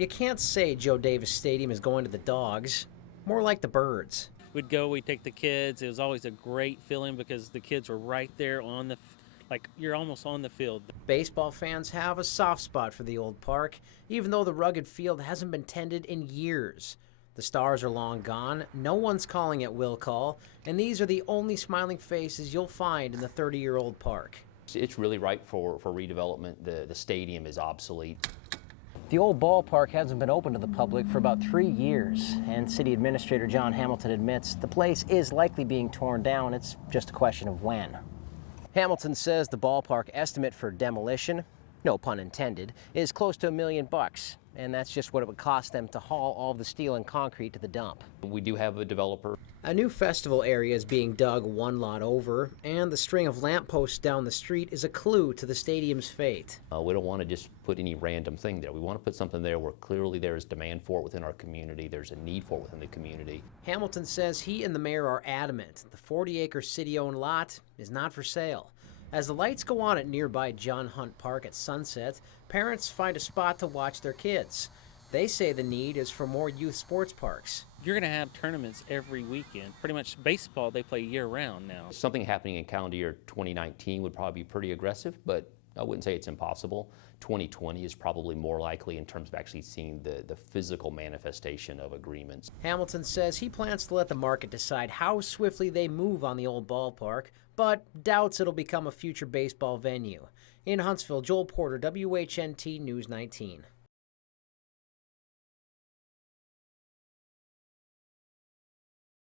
You can't say Joe Davis Stadium is going to the dogs, more like the birds. We'd take the kids. It was always a great feeling because the kids were right there on like you're almost on the field. Baseball fans have a soft spot for the old park, even though the rugged field hasn't been tended in years. The stars are long gone, no one's calling it will call, and these are the only smiling faces you'll find in the 30-year-old park. It's really ripe for redevelopment. The stadium is obsolete. The old ballpark hasn't been open to the public for about 3 years, and City Administrator John Hamilton admits the place is likely being torn down. It's just a question of when. Hamilton says the ballpark estimate for demolition, no pun intended, is close to $1 million, and that's just what it would cost them to haul all the steel and concrete to the dump. We do have a developer. A new festival area is being dug one lot over, and the string of lampposts down the street is a clue to the stadium's fate. We don't want to just put any random thing there. We want to put something there where clearly there is demand for it within our community, there's a need for it within the community. Hamilton says he and the mayor are adamant the 40-acre city-owned lot is not for sale. As the lights go on at nearby John Hunt Park at sunset, parents find a spot to watch their kids. They say the need is for more youth sports parks. You're going to have tournaments every weekend. Pretty much baseball, they play year-round now. Something happening in calendar year 2019 would probably be pretty aggressive, but I wouldn't say it's impossible. 2020 is probably more likely in terms of actually seeing the physical manifestation of agreements. Hamilton says he plans to let the market decide how swiftly they move on the old ballpark, but doubts it'll become a future baseball venue. In Huntsville, Joel Porter, WHNT News 19.